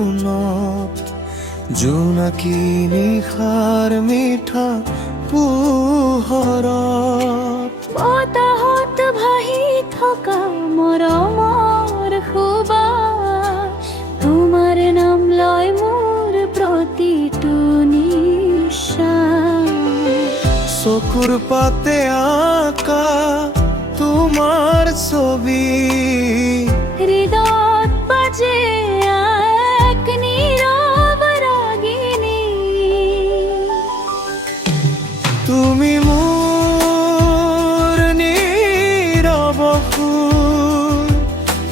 সপোনত জোনাকী নিশাৰ মিঠা পোহৰত বতাহত ভাহি থকা মৰমৰ সুবাস তোমাৰ নাম লয় মোৰ প্ৰতিটো নিশ্বাস চকুৰ পাতে আঁকা তোমাৰ ছবি হৃদয়ত বাজে এক নীৰৱ ৰাগিনী তুমি মোৰ নীৰৱ সুৰ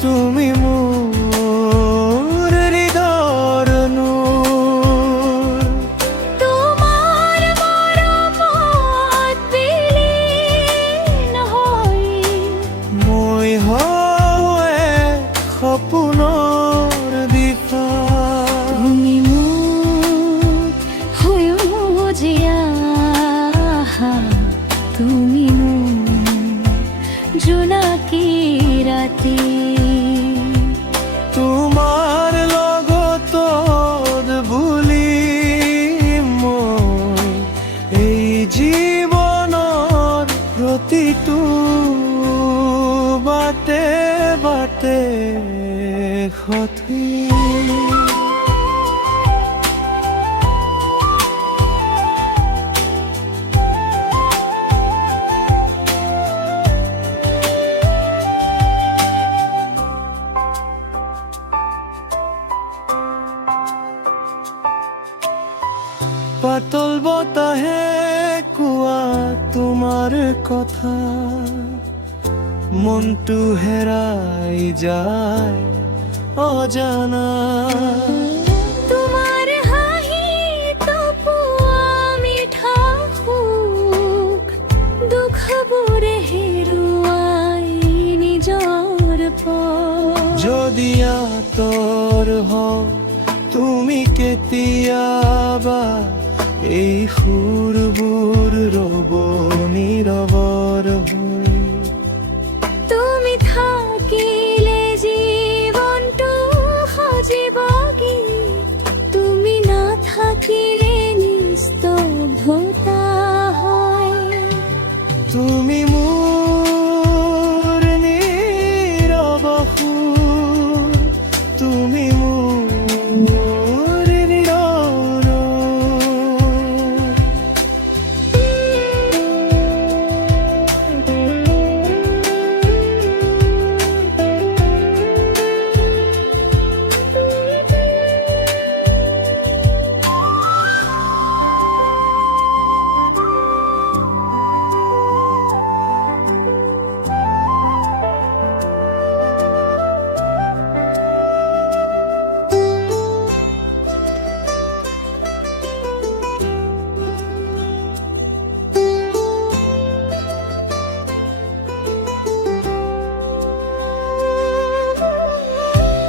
তুমি মোৰ হৃদয়ৰ নূৰ তোমাৰ মৰমত বিলীন হৈ মই হওঁ এক সপোনৰ দিশা তুমি মোক সেউজীয়া তুমি মোক জোনাকী ৰাতি তোমাৰ লগত বুলি মই এই জীৱনৰ প্ৰতিটো বাটে বাটে সঠিক পাতল বতাহে কোৱা তোমাৰ কথা মনটো হেৰাই যায় অজানা তোমাৰ হাঁহিত পোৱা মিঠা সুখ দুখবোৰে হেৰুৱাই নিজৰ পথ যদি আঁতৰ হও তুমি কেতিয়াবা এই সুৰবোৰ ৰব নীৰৱৰ হৈ তুমি থাকিলে জীৱনটো সজীৱ গীত তুমি নাথাকিলে নিস্তব্ধতা হয় তুমি মোৰ নীৰৱ সুৰ তুমি মোৰ হৃদয়ৰ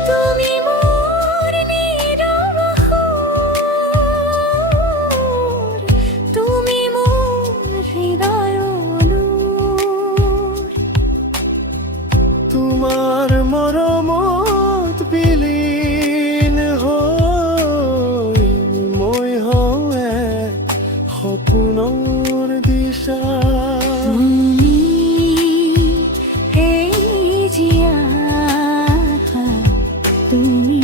তুমি মোৰ নীৰৱ সুৰ তুমি মোৰ হৃদয়ৰ নূৰ তোমাৰ মৰমত বিলীন হৈ মই হওঁ এক সপোনৰ দিশা তুমি এই জীয়া তুমি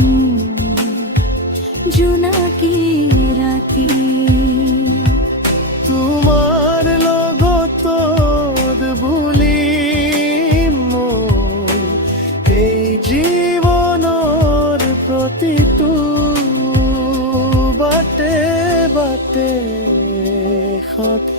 জোনাকী ৰাতি তোমাৰ লগত বুলি মই এই জীৱনৰ প্ৰতিটো বাটে বাটে সঠিক